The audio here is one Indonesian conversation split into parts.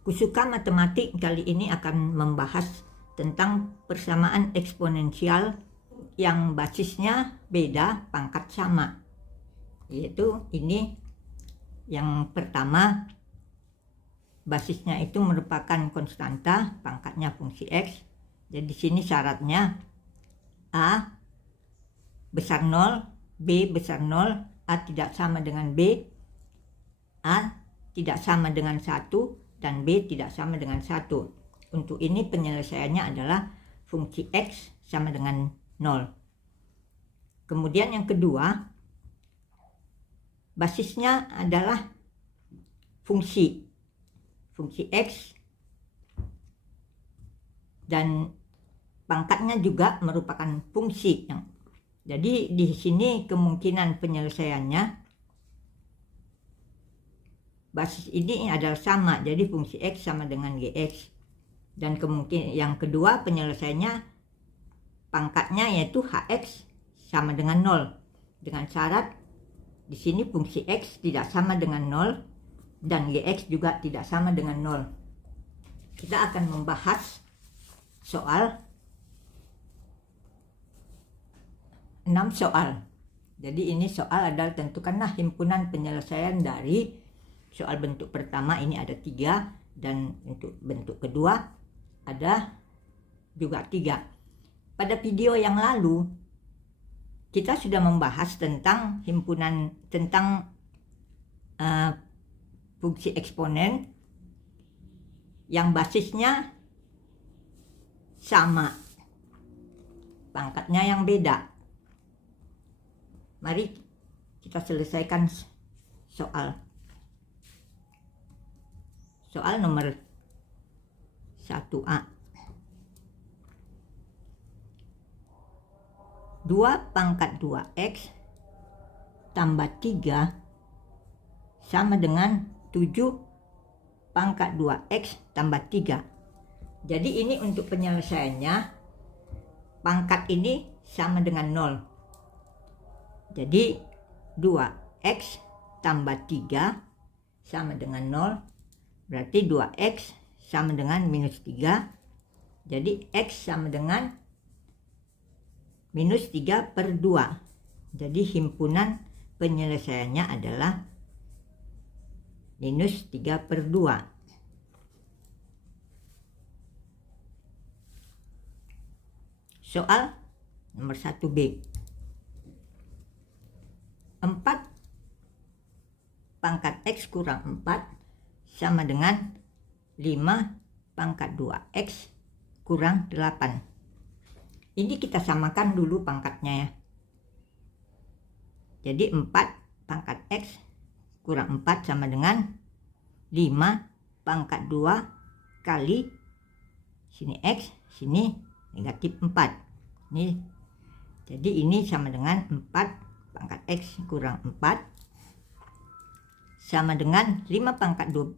Kusuka Matematik kali ini akan membahas tentang persamaan eksponensial yang basisnya beda pangkat sama. Yaitu ini yang pertama, basisnya itu merupakan konstanta, pangkatnya fungsi X. Jadi di sini syaratnya A besar 0, B besar 0, A tidak sama dengan B, A tidak sama dengan 1, dan B tidak sama dengan 1. Untuk ini penyelesaiannya adalah fungsi X sama dengan 0. Kemudian yang kedua, basisnya adalah fungsi X, dan pangkatnya juga merupakan fungsi. Jadi di sini kemungkinan penyelesaiannya basis ini adalah sama, jadi fungsi X sama dengan Gx. Dan kemungkinan yang kedua penyelesaiannya pangkatnya yaitu Hx sama dengan 0. Dengan syarat di sini fungsi X tidak sama dengan 0 dan Gx juga tidak sama dengan 0. Kita akan membahas soal 6 soal. Jadi ini soal adalah tentukanlah himpunan penyelesaian dari soal bentuk pertama ini ada 3, dan untuk bentuk kedua ada juga 3. Pada video yang lalu kita sudah membahas tentang himpunan fungsi eksponen yang basisnya sama, pangkatnya yang beda. Mari kita selesaikan soal nomor 1A. 2 pangkat 2x tambah 3 sama dengan 7 pangkat 2x tambah 3. Jadi ini untuk penyelesaiannya pangkat ini sama dengan 0. Jadi 2x tambah 3 sama dengan 0. Berarti 2x sama dengan minus 3. Jadi x sama dengan minus 3 per 2. Jadi himpunan penyelesaiannya adalah minus 3 per 2. Soal nomor 1B. 4 pangkat x kurang 4 sama dengan 5 pangkat 2x kurang 8. Ini kita samakan dulu pangkatnya ya. Jadi 4 pangkat x kurang 4 sama dengan 5 pangkat 2 kali sini x, sini negatif 4. Ini jadi ini sama dengan 4 pangkat x kurang 4 sama dengan 5 pangkat 2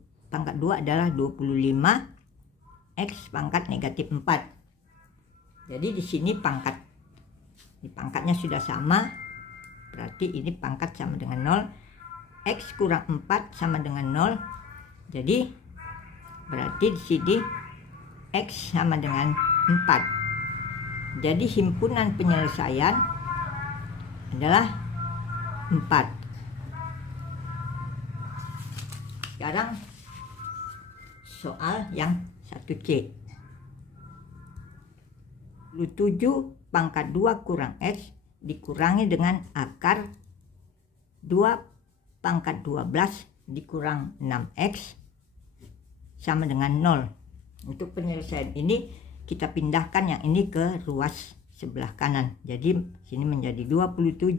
adalah 25 x pangkat negatif 4. Jadi di sini pangkatnya sudah sama, berarti ini pangkat sama dengan 0. X kurang 4 sama dengan 0. Jadi berarti di sini x sama dengan 4. Jadi himpunan penyelesaian adalah 4. Sekarang soal yang 1C. 7 pangkat 2 kurang x dikurangi dengan akar 2 pangkat 12 dikurang 6x sama dengan 0. Untuk penyelesaian ini kita pindahkan yang ini ke ruas sebelah kanan. Jadi sini menjadi 27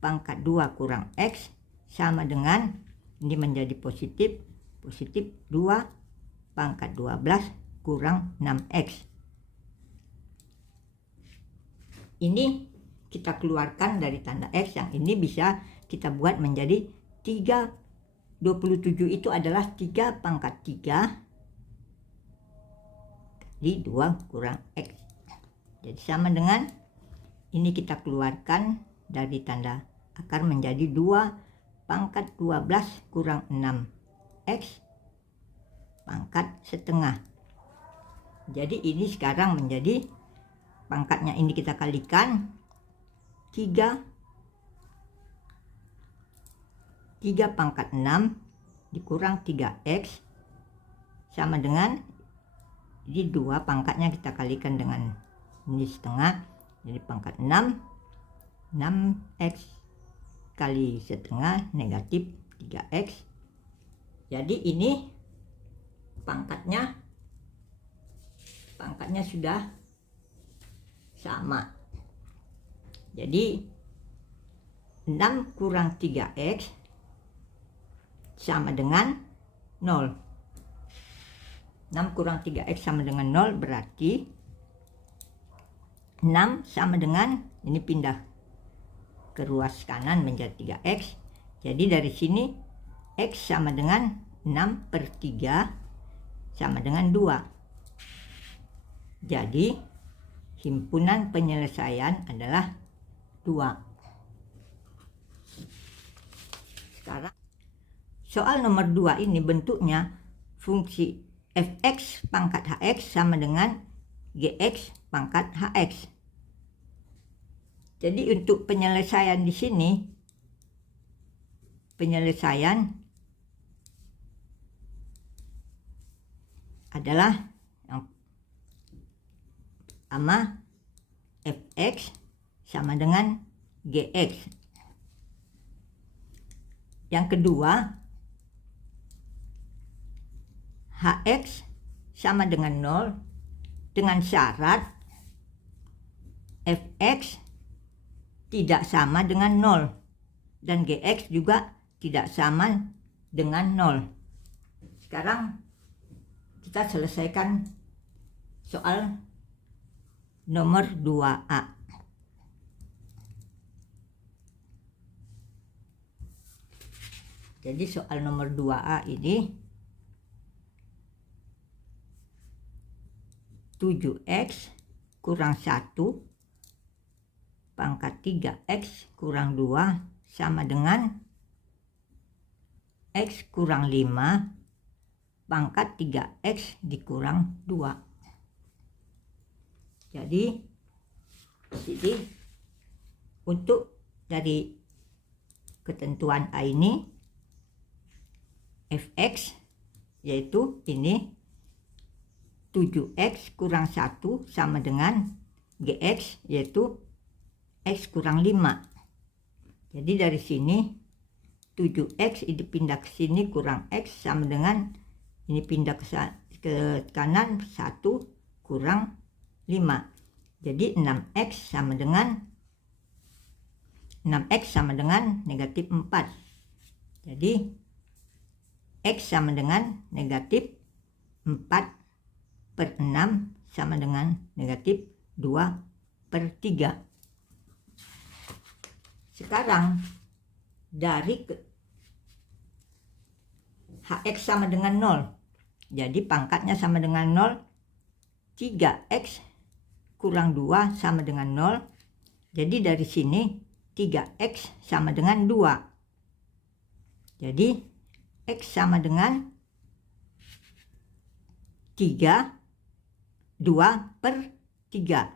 pangkat 2 kurang x sama dengan ini menjadi positif 2 pangkat 12 kurang 6x. Ini kita keluarkan dari tanda x, yang ini bisa kita buat menjadi 3. 27 itu adalah 3 pangkat 3 di 2 kurang x. Jadi sama dengan ini kita keluarkan dari tanda akar menjadi 2 pangkat 12 kurang 6x pangkat setengah. Jadi ini sekarang menjadi pangkatnya ini kita kalikan 3 pangkat 6 dikurang 3x sama dengan ini 2 pangkatnya kita kalikan dengan ini setengah, jadi pangkat 6x kali setengah negatif 3x. Jadi ini pangkatnya sudah sama. Jadi 6 kurang 3x sama dengan 0. 6 kurang 3x sama dengan 0 berarti 6 sama dengan, ini pindah ke ruas kanan menjadi 3x. Jadi dari sini x sama dengan 6/3 sama dengan 2. Jadi himpunan penyelesaian adalah 2. Sekarang soal nomor 2 ini bentuknya fungsi fx pangkat hx sama dengan gx pangkat hx. Jadi untuk penyelesaian di sini, penyelesaian adalah yang pertama fx sama dengan gx. Yang kedua hx sama dengan 0 dengan syarat fx tidak sama dengan 0 dan gx juga tidak sama dengan 0. Sekarang kita selesaikan soal nomor 2A. Jadi soal nomor 2A ini 7x kurang 1 pangkat 3x kurang 2 sama dengan x kurang 5 pangkat 3x dikurang 2. Jadi untuk dari ketentuan A ini fx yaitu ini 7x kurang 1 sama dengan gx yaitu x kurang 5. Jadi dari sini 7x ini pindah ke sini kurang x sama dengan ini pindah ke kanan 1 kurang 5. Jadi 6x sama dengan negatif 4. Jadi x sama dengan negatif 4/6 sama dengan negatif 2/3. Sekarang dari hx sama dengan 0. Jadi pangkatnya sama dengan 0. 3x kurang 2 sama dengan 0. Jadi dari sini 3x sama dengan 2. Jadi x sama dengan 2/3.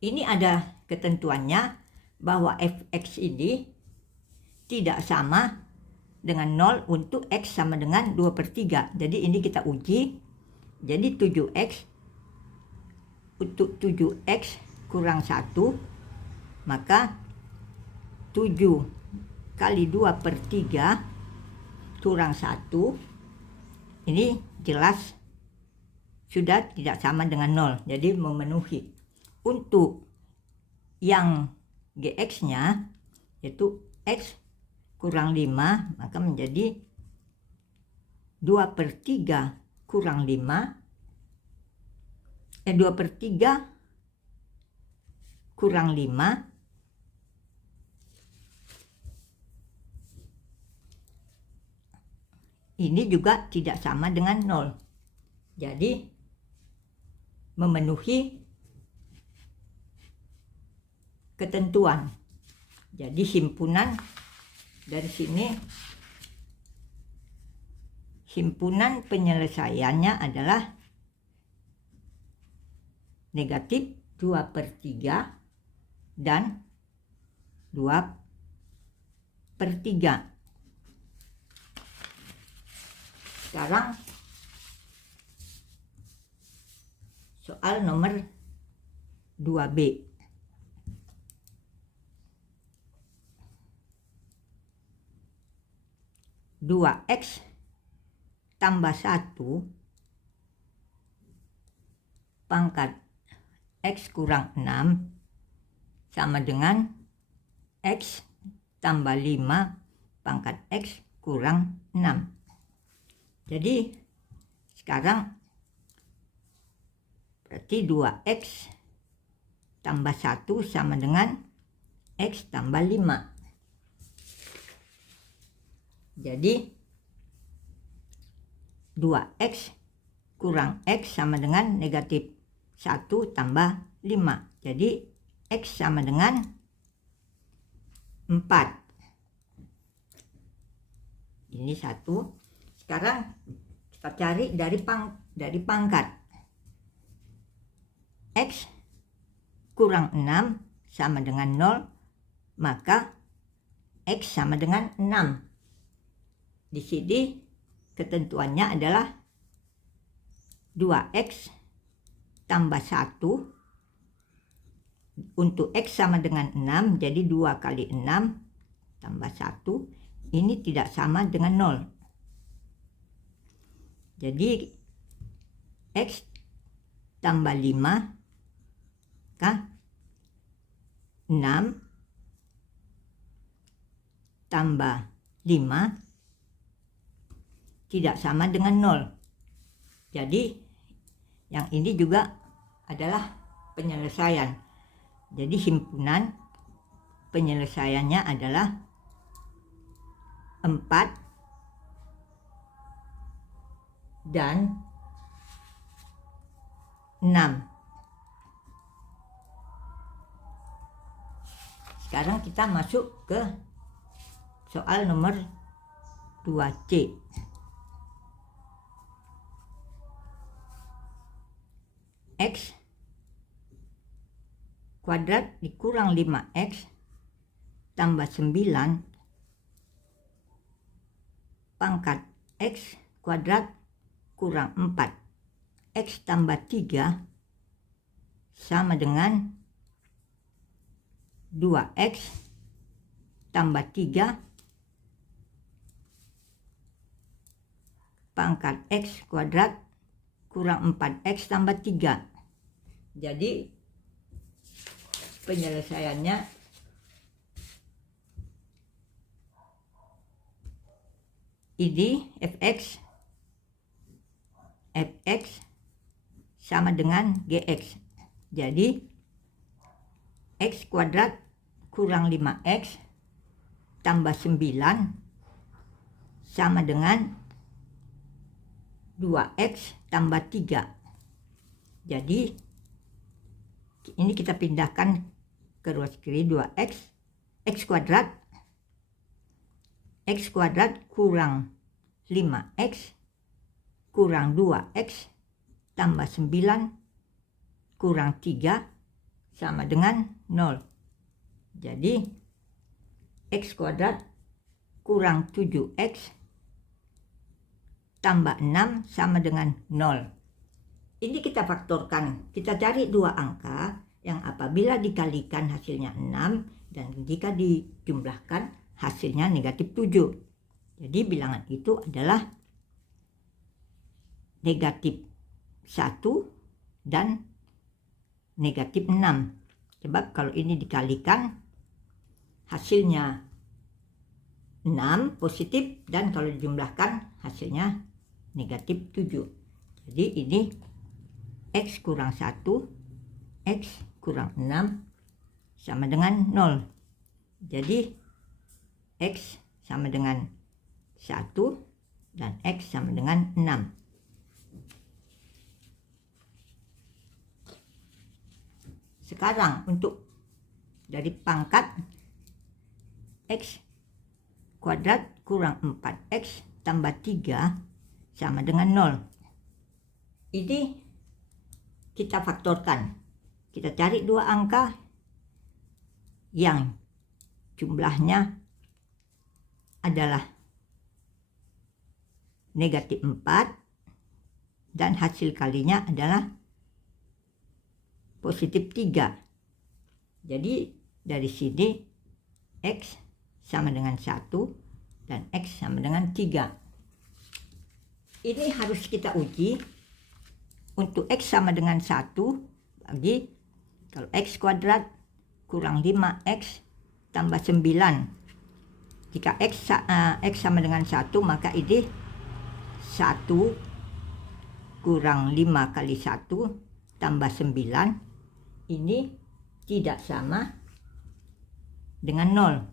Ini ada ketentuannya bahwa fx ini tidak sama dengan 0 untuk x sama dengan 2/3. Jadi ini kita uji. Jadi 7x untuk 7x kurang 1 maka 7 kali 2/3 kurang 1 ini jelas sudah tidak sama dengan 0. Jadi memenuhi. Untuk yang gx nya yaitu x kurang 5 maka menjadi 2/3 kurang 5 2/3 kurang 5 ini juga tidak sama dengan 0. Jadi memenuhi ketentuan. Jadi himpunan dari sini himpunan penyelesaiannya adalah negatif 2/3 dan 2/3. Sekarang soal nomor 2B. (2x tambah 1 pangkat x kurang 6 sama dengan x tambah 5 pangkat x kurang 6. Jadi sekarang berarti 2x tambah 1 sama dengan x tambah 5. Jadi 2x kurang x sama dengan negatif 1 tambah 5. Jadi x sama dengan 4. Ini 1. Sekarang kita cari dari pangkat. X kurang 6 sama dengan 0, maka X sama dengan 6. Di sini ketentuannya adalah 2X tambah 1 untuk X sama dengan 6, jadi 2 kali 6 tambah 1, ini tidak sama dengan 0. Jadi X tambah 5 maka 6 tambah 5 tidak sama dengan 0. Jadi yang ini juga adalah penyelesaian. Jadi himpunan penyelesaiannya adalah 4 dan 6. Sekarang kita masuk ke soal nomor 2C. X kuadrat dikurang 5x tambah 9 pangkat x kuadrat kurang 4 x tambah 3 sama dengan 2x tambah 3 pangkat x kuadrat kurang 4x tambah 3. Jadi penyelesaiannya ini fx sama dengan gx. Jadi x kuadrat kurang 5x tambah 9 sama dengan 2x tambah 3. Jadi ini kita pindahkan ke ruas kiri. 2x x kuadrat kurang 5x kurang 2x tambah 9 kurang 3 sama dengan 0. Jadi x kuadrat kurang 7x tambah 6 sama dengan 0. Ini kita faktorkan. Kita cari dua angka yang apabila dikalikan hasilnya 6 dan jika dijumlahkan hasilnya negatif 7. Jadi bilangan itu adalah negatif 1 dan negatif 6. Sebab kalau ini dikalikan hasilnya 6 positif dan kalau dijumlahkan hasilnya negatif 7. Jadi ini x kurang 1, x kurang 6 sama dengan 0. Jadi x sama dengan 1 dan x sama dengan 6. Sekarang untuk dari pangkat x kuadrat kurang 4x tambah 3 sama dengan 0. Ini kita faktorkan. Kita cari dua angka yang jumlahnya adalah negatif 4 dan hasil kalinya adalah positif 3. Jadi dari sini X sama dengan 1 dan X sama dengan 3. Ini harus kita uji. Untuk X sama dengan 1 bagi kalau X kuadrat kurang 5X tambah 9. Jika X sama dengan 1, maka ini 1 kurang 5 kali 1 tambah 9 ini tidak sama dengan 0.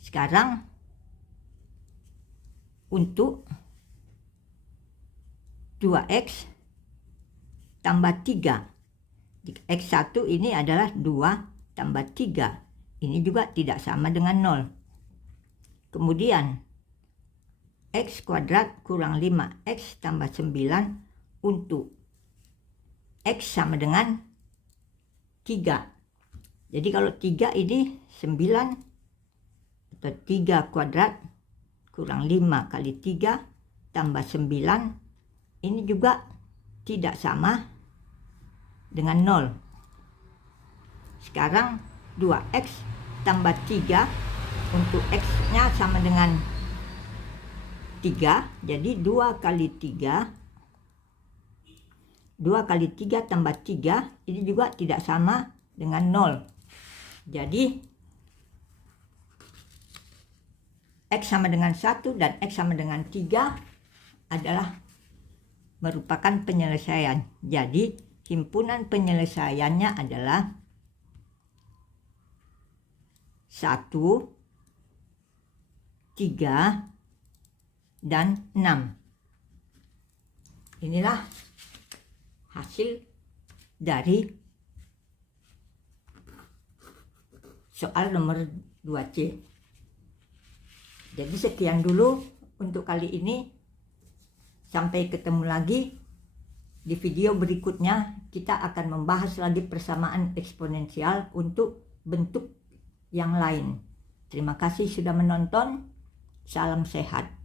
Sekarang untuk 2X tambah 3. X1 ini adalah 2 tambah 3. Ini juga tidak sama dengan 0. Kemudian X kuadrat kurang 5X tambah 9 untuk X sama dengan 3. Jadi kalau 3 ini 9 atau 3 kuadrat kurang 5 kali 3 tambah 9 ini juga tidak sama dengan 0. Sekarang 2X tambah 3 untuk X-nya sama dengan 3, jadi 2 kali 3 tambah 3 ini juga tidak sama dengan 0. Jadi X sama dengan 1 dan X sama dengan 3 adalah merupakan penyelesaian. Jadi himpunan penyelesaiannya adalah 1, 3, dan 6. Inilah hasil dari soal nomor 2C. Jadi sekian dulu untuk kali ini. Sampai ketemu lagi di video berikutnya. Kita akan membahas lagi persamaan eksponensial untuk bentuk yang lain. Terima kasih sudah menonton. Salam sehat.